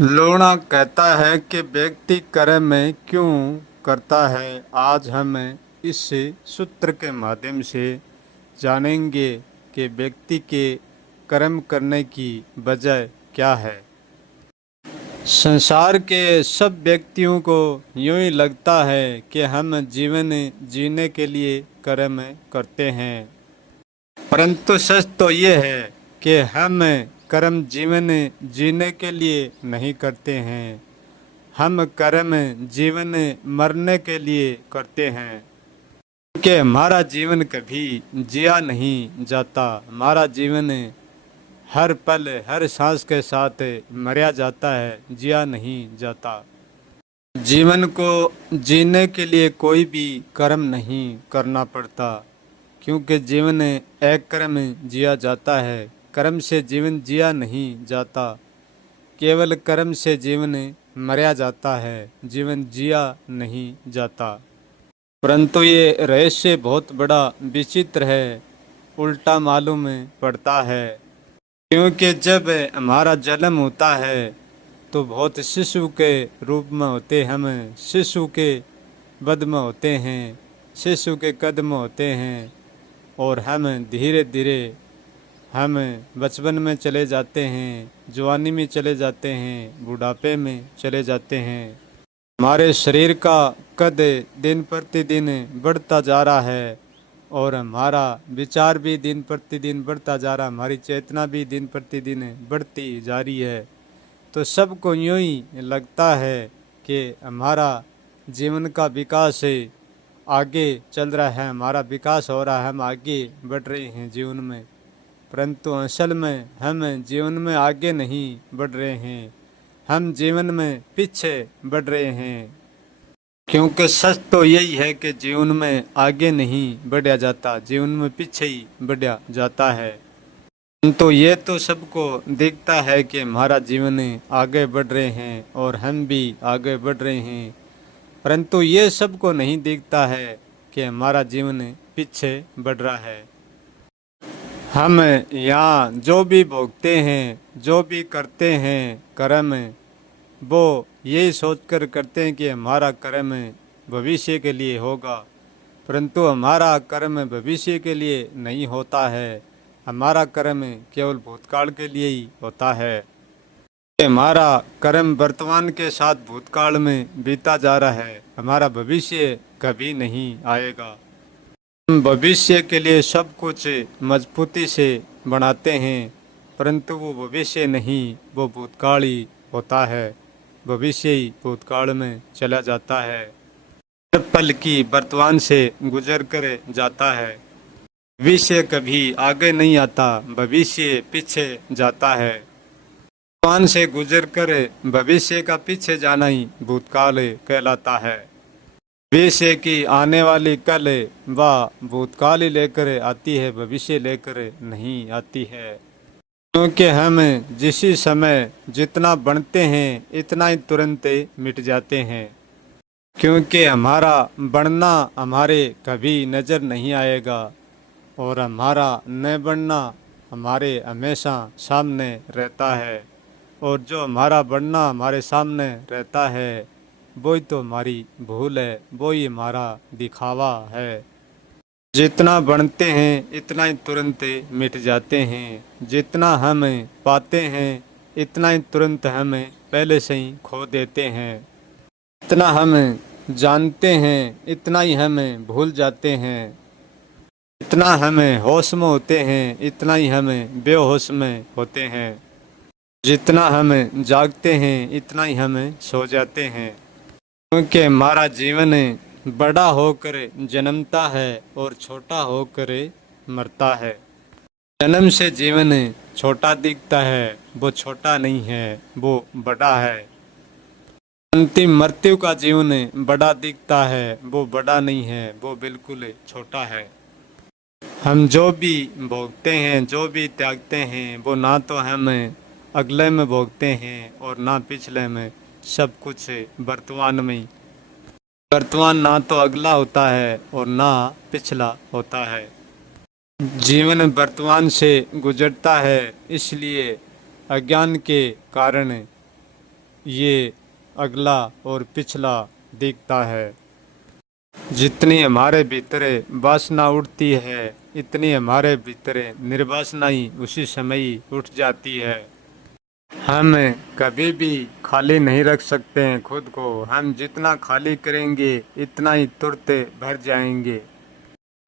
लोना कहता है कि व्यक्ति कर्म में क्यों करता है। आज हम इस सूत्र के माध्यम से जानेंगे कि व्यक्ति के कर्म करने की वजह क्या है। संसार के सब व्यक्तियों को यूं ही लगता है कि हम जीवन जीने के लिए कर्म करते हैं, परंतु सच तो ये है कि हम कर्म जीवन जीने के लिए नहीं करते हैं। हम कर्म जीवन मरने के लिए करते हैं, क्योंकि हमारा जीवन कभी जिया नहीं जाता। हमारा जीवन हर पल हर सांस के साथ मरा जाता है, जिया नहीं जाता। जीवन को जीने के लिए कोई भी कर्म नहीं करना पड़ता, क्योंकि जीवन एक कर्म जिया जाता है। कर्म से जीवन जिया नहीं जाता, केवल कर्म से जीवन मरा जाता है, जीवन जिया नहीं जाता। परंतु ये रहस्य बहुत बड़ा विचित्र है, उल्टा मालूम पड़ता है। क्योंकि जब हमारा जन्म होता है तो बहुत शिशु के रूप में होते हम, शिशु के बद में होते हैं, शिशु के कद में होते हैं, और हम धीरे धीरे हम बचपन में चले जाते हैं, जवानी में चले जाते हैं, बुढ़ापे में चले जाते हैं। हमारे शरीर का कद दिन प्रतिदिन बढ़ता जा रहा है, और हमारा विचार भी दिन प्रतिदिन बढ़ता जा रहा है, हमारी चेतना भी दिन प्रतिदिन बढ़ती जा रही है। तो सबको यूं ही लगता है कि हमारा जीवन का विकास आगे चल रहा है, हमारा विकास हो रहा है, हम आगे बढ़ रहे हैं जीवन में। परंतु असल में हम जीवन में आगे नहीं बढ़ रहे हैं, हम जीवन में पीछे बढ़ रहे हैं। क्योंकि सच तो यही है कि जीवन में आगे नहीं बढ़ा जाता, जीवन में पीछे ही बढ़ा जाता है। तो ये तो सबको दिखता है कि हमारा जीवन आगे बढ़ रहे हैं और हम भी आगे बढ़ रहे हैं, परंतु ये सबको नहीं दिखता है कि हमारा जीवन पीछे बढ़ रहा है। हम यहाँ जो भी भोगते हैं, जो भी करते हैं कर्म, वो यही सोचकर करते हैं कि हमारा कर्म भविष्य के लिए होगा, परंतु हमारा कर्म भविष्य के लिए नहीं होता है। हमारा कर्म केवल भूतकाल के लिए ही होता है। हमारा कर्म वर्तमान के साथ भूतकाल में बीता जा रहा है, हमारा भविष्य कभी नहीं आएगा। हम भविष्य के लिए सब कुछ मजबूती से बनाते हैं, परंतु वो भविष्य नहीं, वो भूतकाल ही होता है। भविष्य ही भूतकाल में चला जाता है, हर पल की वर्तमान से गुजर कर जाता है। भविष्य कभी आगे नहीं आता, भविष्य पीछे जाता है। वर्तमान से गुजर कर भविष्य का पीछे जाना ही भूतकाल कहलाता है। भविष्य की आने वाली कल वह भूतकाल ही लेकर आती है, भविष्य लेकर नहीं आती है। क्योंकि हम जिस समय जितना बढ़ते हैं इतना ही तुरंत मिट जाते हैं, क्योंकि हमारा बढ़ना हमारे कभी नज़र नहीं आएगा, और हमारा न बढ़ना हमारे हमेशा सामने रहता है। और जो हमारा बढ़ना हमारे सामने रहता है वही तो हमारी भूल है, वही हमारा दिखावा है। जितना बढ़ते हैं इतना ही तुरंत मिट जाते हैं, जितना हम पाते हैं इतना ही तुरंत हम पहले से ही खो देते हैं। इतना हम जानते हैं इतना ही हम भूल जाते हैं। इतना हम होश में होते हैं इतना ही हम बेहोश में होते हैं। जितना हम जागते हैं इतना ही हम सो जाते हैं। क्योंकि हमारा जीवन बड़ा होकर जन्मता है और छोटा होकर मरता है। जन्म से जीवन छोटा दिखता है, वो छोटा नहीं है, वो बड़ा है। अंतिम मृत्यु का जीवन बड़ा दिखता है, वो बड़ा नहीं है, वो बिल्कुल छोटा है। हम जो भी भोगते हैं, जो भी त्यागते हैं, वो ना तो हम अगले में भोगते हैं और ना पिछले में, सब कुछ वर्तमान में ही। वर्तमान ना तो अगला होता है और ना पिछला होता है। जीवन वर्तमान से गुजरता है, इसलिए अज्ञान के कारण ये अगला और पिछला दिखता है। जितनी हमारे भीतरे वासना उठती है, इतनी हमारे भीतरे निर्वासना ही उसी समय ही उठ जाती है। हम कभी भी खाली नहीं रख सकते हैं खुद को। हम जितना खाली करेंगे इतना ही तुरंत भर जाएंगे।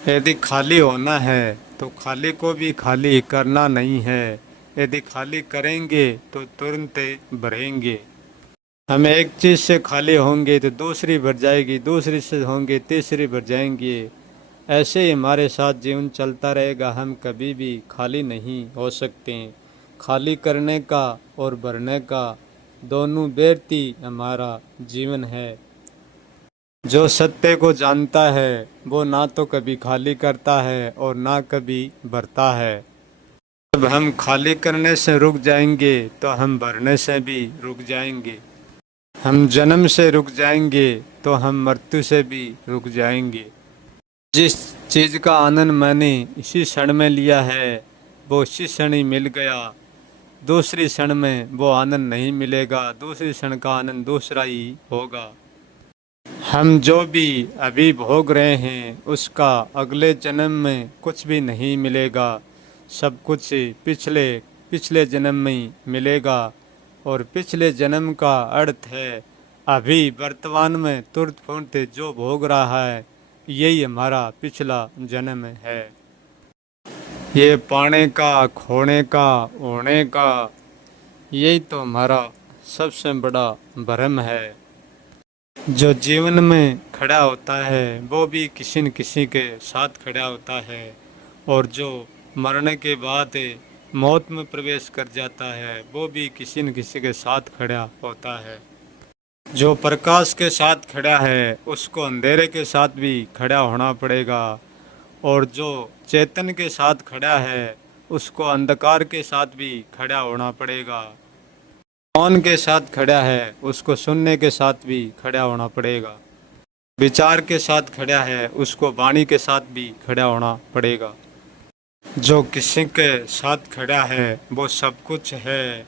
यदि खाली होना है तो खाली को भी खाली करना नहीं है। यदि खाली करेंगे तो तुरंत भरेंगे। हम एक चीज़ से खाली होंगे तो दूसरी भर जाएगी, दूसरी से होंगे तीसरी भर जाएंगी। ऐसे ही हमारे साथ जीवन चलता रहेगा। हम कभी भी खाली नहीं हो सकते। खाली करने का और भरने का दोनों व्यक्ति हमारा जीवन है। जो सत्य को जानता है वो ना तो कभी खाली करता है और ना कभी भरता है। जब हम खाली करने से रुक जाएंगे तो हम भरने से भी रुक जाएंगे। हम जन्म से रुक जाएंगे तो हम मृत्यु से भी रुक जाएंगे। जिस चीज़ का आनंद मैंने इसी क्षण में लिया है वो इसी क्षण ही मिल गया। दूसरी क्षण में वो आनंद नहीं मिलेगा, दूसरी क्षण का आनंद दूसरा ही होगा। हम जो भी अभी भोग रहे हैं उसका अगले जन्म में कुछ भी नहीं मिलेगा। सब कुछ पिछले पिछले जन्म में ही मिलेगा। और पिछले जन्म का अर्थ है अभी वर्तमान में तुरंत फुर्त जो भोग रहा है, यही हमारा पिछला जन्म है। ये पाने का, खोने का, होने का, यही तो हमारा सबसे बड़ा भ्रम है। जो जीवन में खड़ा होता है वो भी किसी न किसी के साथ खड़ा होता है। और जो मरने के बाद मौत में प्रवेश कर जाता है वो भी किसी न किसी के साथ खड़ा होता है। जो प्रकाश के साथ खड़ा है उसको अंधेरे के साथ भी खड़ा होना पड़ेगा। और जो चेतन के साथ खड़ा है उसको अंधकार के साथ भी खड़ा होना पड़ेगा। मौन के साथ खड़ा है उसको सुनने के साथ भी खड़ा होना पड़ेगा। विचार के साथ खड़ा है उसको वाणी के साथ भी खड़ा होना पड़ेगा। जो किसी के साथ खड़ा है वो सब कुछ है।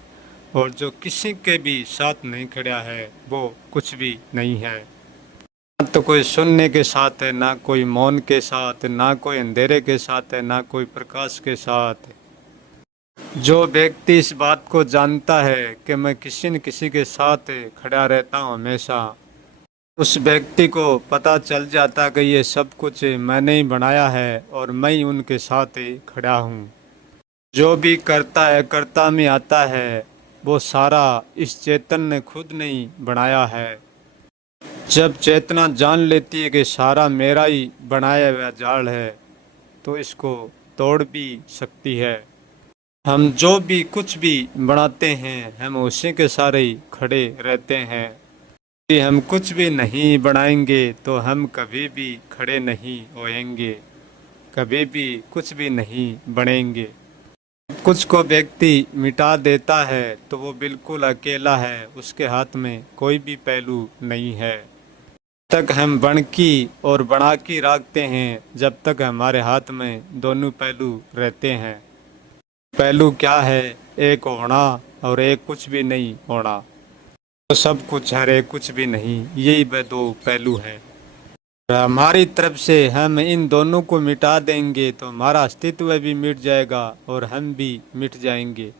और जो किसी के भी साथ नहीं खड़ा है वो कुछ भी नहीं है। ना तो कोई सुनने के साथ है, ना कोई मौन के साथ, ना कोई अंधेरे के साथ है, ना कोई प्रकाश के साथ। जो व्यक्ति इस बात को जानता है कि मैं किसी न किसी के साथ खड़ा रहता हूँ हमेशा, उस व्यक्ति को पता चल जाता कि ये सब कुछ मैंने ही बनाया है और मैं ही उनके साथ खड़ा हूँ। जो भी करता है, करता में आता है, वो सारा इस चेतन ने खुद नहीं बनाया है। जब चेतना जान लेती है कि सारा मेरा ही बनाया हुआ जाल है तो इसको तोड़ भी सकती है। हम जो भी कुछ भी बनाते हैं हम उसी के सारे ही खड़े रहते हैं। यदि हम कुछ भी नहीं बनाएंगे तो हम कभी भी खड़े नहीं होएंगे, कभी भी कुछ भी नहीं बनेंगे। कुछ को व्यक्ति मिटा देता है तो वो बिल्कुल अकेला है, उसके हाथ में कोई भी पहलू नहीं है। जब तक हम बनकी और बना के रखते हैं, जब तक हमारे हाथ में दोनों पहलू रहते हैं। पहलू क्या है? एक होना और एक कुछ भी नहीं होना। तो सब कुछ है, एक कुछ भी नहीं, यही वह दो पहलू है। हमारी तरफ से हम इन दोनों को मिटा देंगे तो हमारा अस्तित्व भी मिट जाएगा और हम भी मिट जाएंगे।